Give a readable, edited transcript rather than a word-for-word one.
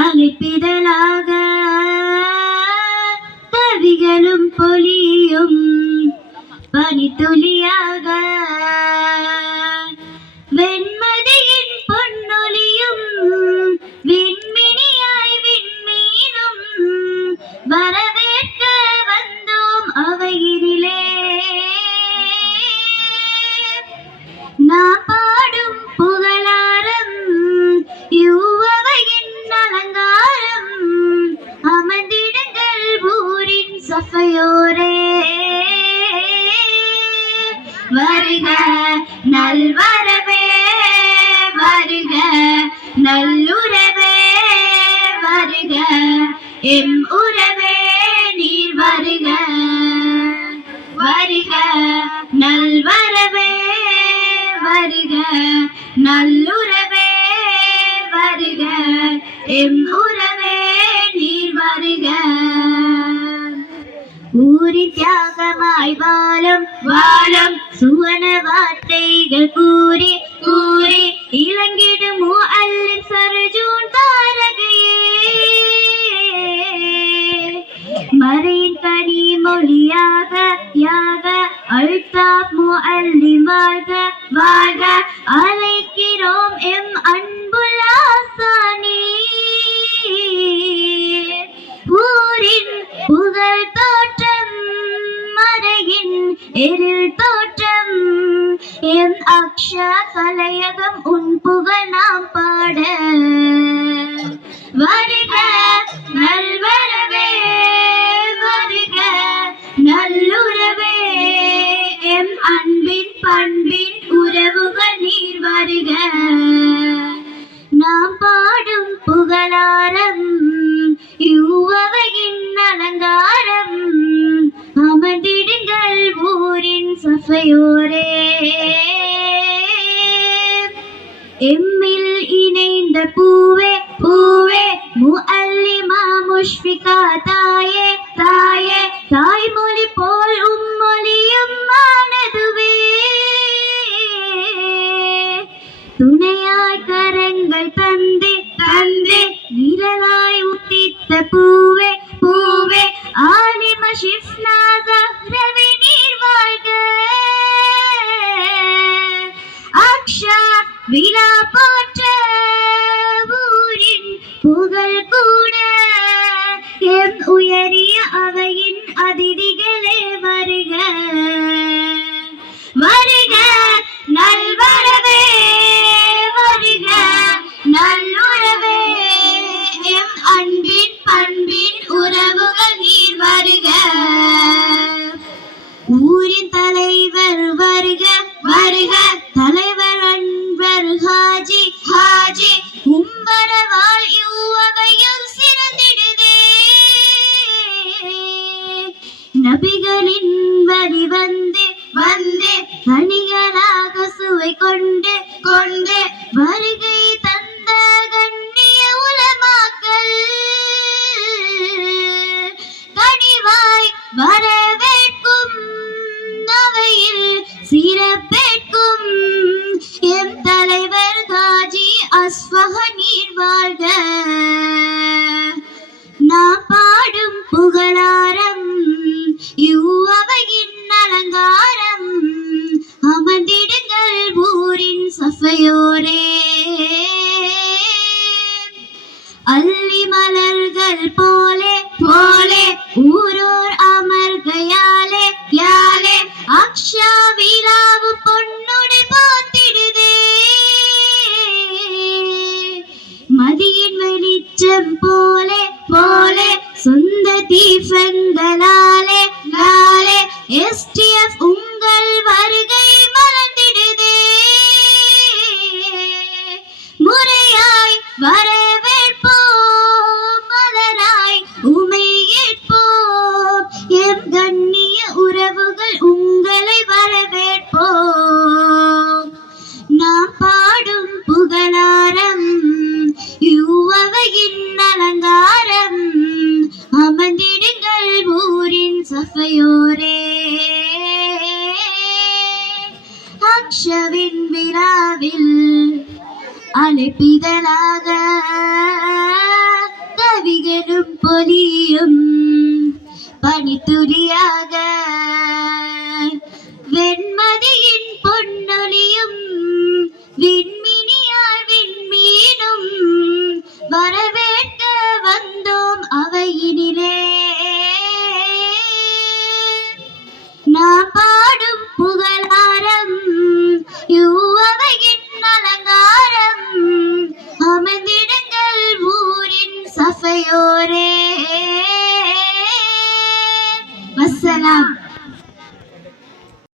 அழைப்பிதழாக கவிகளும் பொலியும் பனித்துளியாக வெண்மதியின் பொன்னொலியும் விண்மினியாய் விண்மீனும் வரவேற்க வந்தோம் அவையினிலே. நாம் பாடும் புகழாரம் இவ்வவையின் அலங்காரம் அமர்ந்திடுங்கள் ஊரின் சஃபையோரே. வருக நல்வரவே வருக நல்லுறவே வருக எம் உறவே நீர் வருக. வருக நல்வரவே வருக நல்லுறவே வருக எம் உறவே நீர் வருக. ஊரின் தியாகமாய் வாழும் வாழும் சுவன வார்த்தைகள் கூறி கூறி இளங்கிடும் முஅல்லிம் சர்ஜூன் தாரகையே. மறையின் கனி மொழியாக யாக அல்தாப் முஅல்லிம் வாழ்க வாழ்க அழைக்கிறோம் எம் அன்புள்ள ஆசானே. ஊரின் புகழ் தோற்றம் மறையின் எழில் தோற்றம் எம் அக்ஷா கலையகம் உன் புகழ் நாம் பாட. வருக நல்வரவே வருக நல்லுறவே எம் அன்பின் பண்பின் உறவுகள் நீர் வருக. நாம் பாடும் புகழாரம் இவ்வவையின் அலங்காரம் அமர்ந்திடுங்கள் ஊரின் சஃபையோரே. எம்மில் இணைந்த பூவே பூவே முஅல்லிமா முஷ்ஃபிகா தாயே தாயே தாய்மொழி போல் உம்மொழியும் ஆனதுவே. துணையாய் கரங்கள் தந்தே தந்தே நிழலாய் உத்தித்த பூவே பூவே ஆலிம ஷிஃப்னா ஸஹ்ரவே நீர் வாழ்க. அக்ஷா விழா போற்ற ஊரின் புகழ் கூட எம் உயரிய அவையின் அதிதிகளே வருக. வருக நல்வரவே வருக நல்லுறவே எம் அன்பின் பண்பின் உறவுகள் நீர் வருக. ஊரின் தலைவர் வருக வருக தலைவர் அன்பர் ஹாஜி ஹாஜி உம்பரவால் இவ்வவையும் சிறந்திடுதே. நபிகளின் வழி வந்தே வந்தே கனிகளாக சுவை கொண்டு கொண்டு வருகை தந்த கண்ணிய உலமாக்கள் கனிவாய் வரவேற்கும் அவையில் சிறப்பேற்கும் எம் தலைவர் காஜி அஸ்ஃபஹ நீர் வாழ்க. நாம் பாடும் புகழாரம் இவ்வவையின் அலங்காரம் அமர்ந்திடுங்கள் ஊரின் சஃபையோரே. அல்லி மலர்கள் போலே போலே ஊரோர் அமர்கையாலே யாலே அக்ஷா விழாவு பொன்னுடை போத்திடுதே. மதியின் வெளிச்சம் போலே போலே சொந்த தீபங்களாலே லாலே எஸ்டிஎஃப் உங்கள் வருகை மறந்திடுதே. முறையாய் வரவேற்போம் மலராய் உமை ஏற்போம் எம் கண்ணிய உறவுகள் உங்களை வரவேற்போம். நாம் பாடும் புகழாரம் இவ்வவையின் அலங்காரம் அமர்ந்திடுங்கள் ஊரின் சஃபையோரே. அக்ஷவின் விழாவில் அழைப்பிதழாக കവികളും പൊലിയും പനിത്തുലിയാക